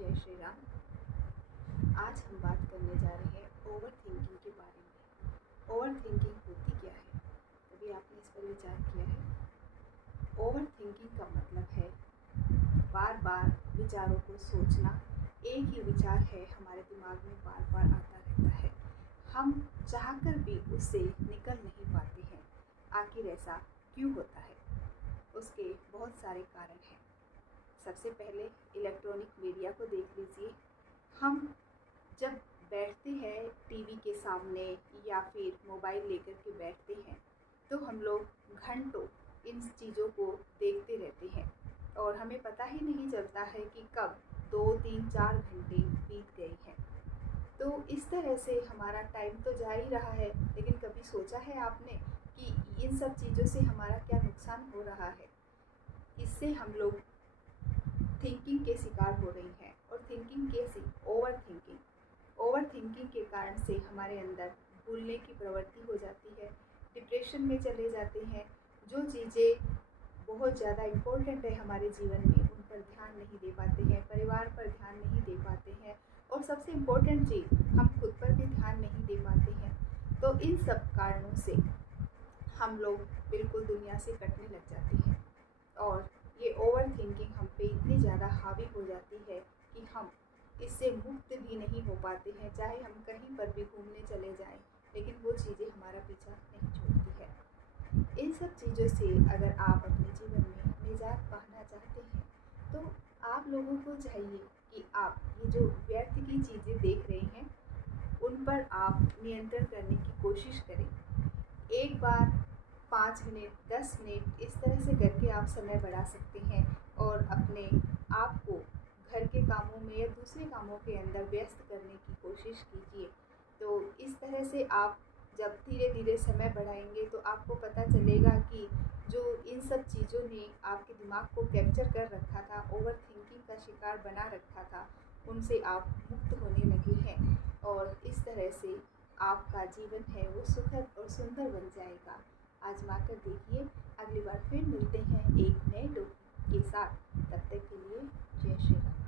जय श्री राम। आज हम बात करने जा रहे हैं ओवर थिंकिंग के बारे में। ओवर थिंकिंग होती क्या है, कभी आपने इस पर विचार किया है? ओवर थिंकिंग का मतलब है बार बार विचारों को सोचना। एक ही विचार है हमारे दिमाग में बार बार आता रहता है, हम चाहकर भी उससे निकल नहीं पाते हैं। आखिर ऐसा क्यों होता है? उसके बहुत सारे कारण हैं। सबसे पहले इलेक्ट्रॉनिक मीडिया को देख लीजिए। हम जब बैठते हैं टीवी के सामने या फिर मोबाइल लेकर के बैठते हैं तो हम लोग घंटों इन चीज़ों को देखते रहते हैं और हमें पता ही नहीं चलता है कि कब 2, 3, 4 घंटे बीत गए हैं। तो इस तरह से हमारा टाइम तो जा ही रहा है, लेकिन कभी सोचा है आपने कि इन सब चीज़ों से हमारा क्या नुकसान हो रहा है? इससे हम लोग थिंकिंग के शिकार हो रही हैं। और थिंकिंग कैसी? ओवर थिंकिंग के कारण से हमारे अंदर भूलने की प्रवृत्ति हो जाती है, डिप्रेशन में चले जाते हैं। जो चीज़ें बहुत ज़्यादा इम्पोर्टेंट है हमारे जीवन में उन पर ध्यान नहीं दे पाते हैं, परिवार पर ध्यान नहीं दे पाते हैं और सबसे इम्पोर्टेंट चीज़ हम खुद पर भी ध्यान नहीं दे पाते हैं। तो इन सब कारणों से हम लोग बिल्कुल दुनिया से कटने लग जाते हैं और ये ओवर थिंकिंग हम पे इतनी ज़्यादा हावी हो जाती है कि हम इससे मुक्त भी नहीं हो पाते हैं। चाहे हम कहीं पर भी घूमने चले जाएं, लेकिन वो चीज़ें हमारा पीछा नहीं छोड़ती है। इन सब चीज़ों से अगर आप अपने जीवन में निजात पाना चाहते हैं तो आप लोगों को चाहिए कि आप ये जो व्यर्थ की चीज़ें देख रहे हैं उन पर आप नियंत्रण करने की कोशिश करें। एक बार 5 मिनट 10 मिनट इस तरह से करके आप समय बढ़ा सकते हैं और अपने आप को घर के कामों में या दूसरे कामों के अंदर व्यस्त करने की कोशिश कीजिए। तो इस तरह से आप जब धीरे धीरे समय बढ़ाएंगे तो आपको पता चलेगा कि जो इन सब चीज़ों ने आपके दिमाग को कैप्चर कर रखा था, ओवर थिंकिंग का शिकार बना रखा था, उनसे आप मुक्त होने लगे हैं और इस तरह से आपका जीवन है वो सुखद और सुंदर बन जाएगा। आजमा कर देखिए। अगली बार फिर मिलते हैं एक नए टॉपिक के साथ। तब तक के लिए जय श्री राम।